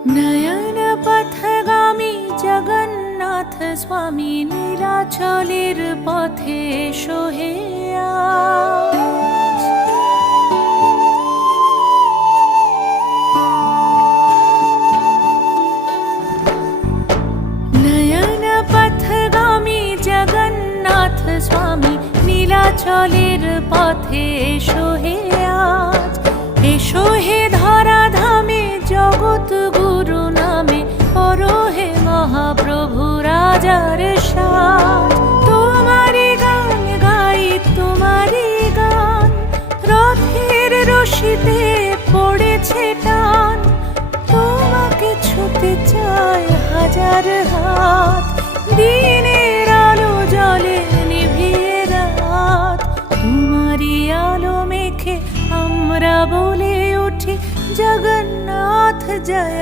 নয়ন পথগামী জগন্নাথ স্বামী নীলাচলের পথে এসো হে আজ। নয়ন পথগামী জগন্নাথ স্বামী নীলাচলের পথে এসো হে আজ। এসো হে ধরাধামে জগৎ গুরু নামে পরো হে মহাপ্রভু রাজার সাজ। তোমারি গান গাই তোমারি গান, রথের রশিতে পড়েছে টান। তোমাকে ছুতে চায় হাজার হাত, দিনের আলো জলে নিভিয়ে রাত। তোমারি আলো মেখে আমরা বলে উঠি জগন্নাথ জয়।